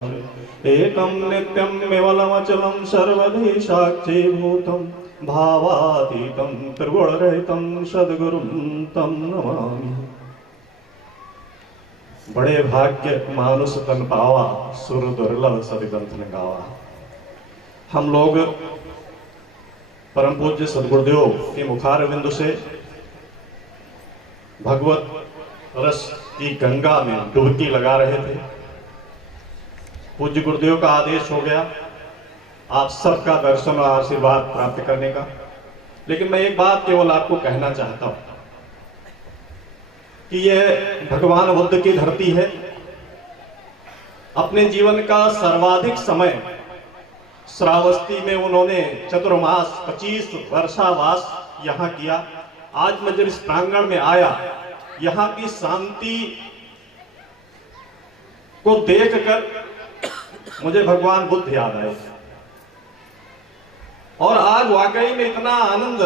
एकं नित्यं विमलमचलं सर्वधि साक्षीभूतं भावातीतं त्रिगुणरहितं सद्गुरुं तं नमामि। बड़े भाग्य मानुष तन पावा, सुर दुर्लभ सरिग्रंथ न गावा। हम लोग परम पूज्य सद्गुरुदेव के मुखारविंद से भगवत रस की गंगा में डुबकी लगा रहे थे। पूज्य गुरुदेव का आदेश हो गया आप सबका दर्शन और आशीर्वाद प्राप्त करने का। लेकिन मैं एक बात केवल आपको कहना चाहता हूं कि यह भगवान बुद्ध की धरती है। अपने जीवन का सर्वाधिक समय श्रावस्ती में उन्होंने चतुर्मास 25 वर्षावास यहाँ किया। आज मैं जब इस प्रांगण में आया, यहाँ की शांति को देखकर मुझे भगवान बुद्ध याद आए और आज वाकई में इतना आनंद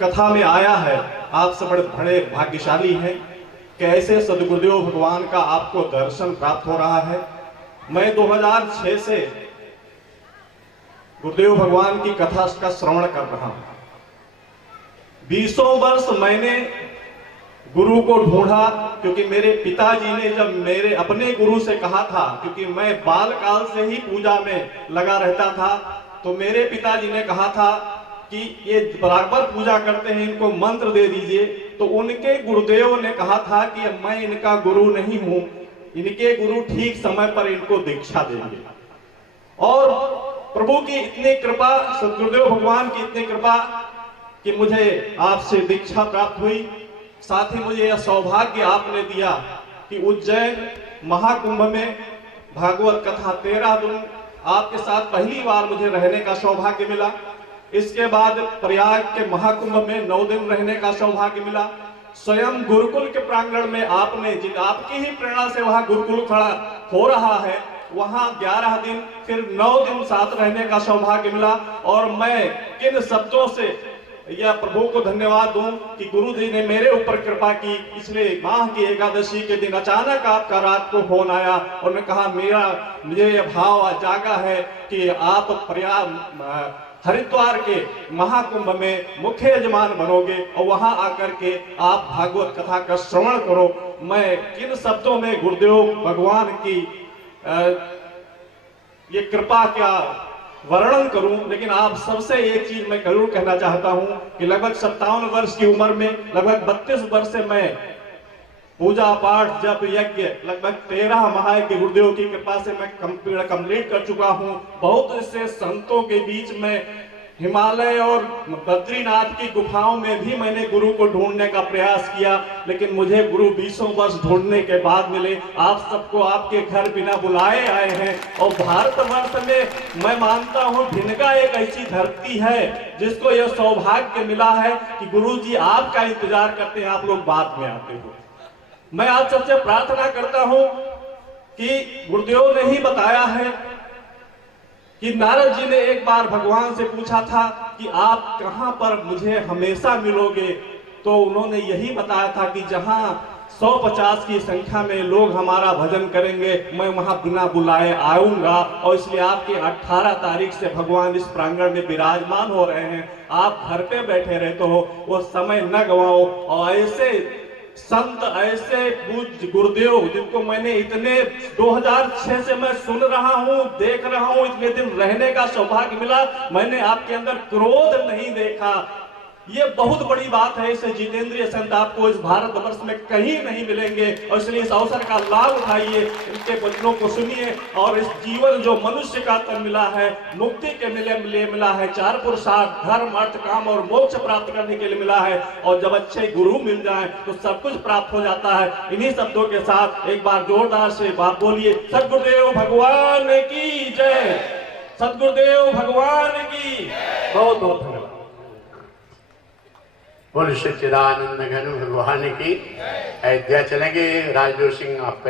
कथा में आया है। आप सब बड़े भाग्यशाली हैं कि ऐसे सद्गुरुदेव भगवान का आपको दर्शन प्राप्त हो रहा है। मैं 2006 से गुरुदेव भगवान की कथा का श्रवण कर रहा हूं। 20 वर्ष मैंने गुरु को ढूंढा, क्योंकि मेरे पिताजी ने जब मेरे अपने गुरु से कहा था, क्योंकि मैं बाल काल से ही पूजा में लगा रहता था, तो मेरे पिताजी ने कहा था कि ये बराबर पूजा करते हैं, इनको मंत्र दे दीजिए। तो उनके गुरुदेव ने कहा था कि मैं इनका गुरु नहीं हूं, इनके गुरु ठीक समय पर इनको दीक्षा देंगे। और प्रभु की इतनी कृपा, सद्गुरुदेव भगवान की इतनी कृपा कि मुझे आपसे दीक्षा प्राप्त हुई। साथ ही मुझे यह सौभाग्य आपने दिया कि उज्जैन महाकुंभ में भागवत कथा 13 दिन आपके साथ पहली बार मुझे रहने का सौभाग्य मिला। इसके बाद प्रयाग के महाकुंभ में 9 दिन रहने का सौभाग्य मिला। स्वयं गुरुकुल के प्रांगण में आपने, आपकी ही प्रेरणा से वहां गुरुकुल खड़ा हो रहा है, वहां 11 दिन फिर 9 दिन साथ रहने का सौभाग्य मिला। और मैं किन शब्दों से यह प्रभु को धन्यवाद दूं कि गुरु जी ने मेरे ऊपर कृपा की। पिछले माह की एकादशी के दिन अचानक आपका रात को फोन आया और ने कहा मुझे यह भाव जागा है कि आप प्रयाग हरिद्वार के महाकुंभ में मुख्य यजमान बनोगे और वहां आकर के आप भागवत कथा का श्रवण करो। मैं किन शब्दों में गुरुदेव भगवान की ये कृपा क्या वर्णन करूं, लेकिन आप सबसे एक चीज मैं जरूर कहना चाहता हूं कि लगभग 57 वर्ष की उम्र में, लगभग 32 वर्ष से मैं पूजा पाठ जप यज्ञ लगभग 13 माह के गुरुदेव की कृपा से मैं कंप्लीट कर चुका हूं। बहुत से संतों के बीच में हिमालय और बद्रीनाथ की गुफाओं में भी मैंने गुरु को ढूंढने का प्रयास किया, लेकिन मुझे गुरु 20 वर्ष ढूंढने के बाद मिले। आप सबको आपके घर बिना बुलाए आए हैं। और भारतवर्ष में मैं मानता हूं भिनगा एक ऐसी धरती है जिसको यह सौभाग्य मिला है कि गुरु जी आपका इंतजार करते हैं, आप लोग बाद में आते हो। मैं आप सबसे प्रार्थना करता हूं कि गुरुदेव ने ही बताया है कि नारद जी ने एक बार भगवान से पूछा था कि आप कहां पर मुझे हमेशा मिलोगे, तो उन्होंने यही बताया था कि जहां 150 की संख्या में लोग हमारा भजन करेंगे, मैं वहां बिना बुलाए आऊंगा। और इसलिए आपके 18 तारीख से भगवान इस प्रांगण में विराजमान हो रहे हैं। आप घर पे बैठे रहते हो, वो समय न गवाओ। और ऐसे संत, ऐसे पूज्य गुरुदेव जिनको मैंने इतने 2006 से मैं सुन रहा हूं, देख रहा हूं, इतने दिन रहने का सौभाग्य मिला, मैंने आपके अंदर क्रोध नहीं देखा। ये बहुत बड़ी बात है। इसे जितेंद्रिय संत आपको इस भारतवर्ष में कहीं नहीं मिलेंगे। और इसलिए इस अवसर का लाभ उठाइए, इनके वचनों को सुनिए। और इस जीवन जो मनुष्य का तन मिला है, मुक्ति के लिए मिला है, 4 पुरुषार्थ धर्म अर्थ काम और मोक्ष प्राप्त करने के लिए मिला है। और जब अच्छे गुरु मिल जाए तो सब कुछ प्राप्त हो जाता है। इन्हीं शब्दों के साथ एक बार जोरदार से बात बोलिए, सद्गुरुदेव भगवान की जय, सद्गुरुदेव भगवान की। बहुत बहुत धन्यवाद। बोल सच्चिदानंद घन भगवान की। अयोध्या चलेंगे। राजजोत सिंह आप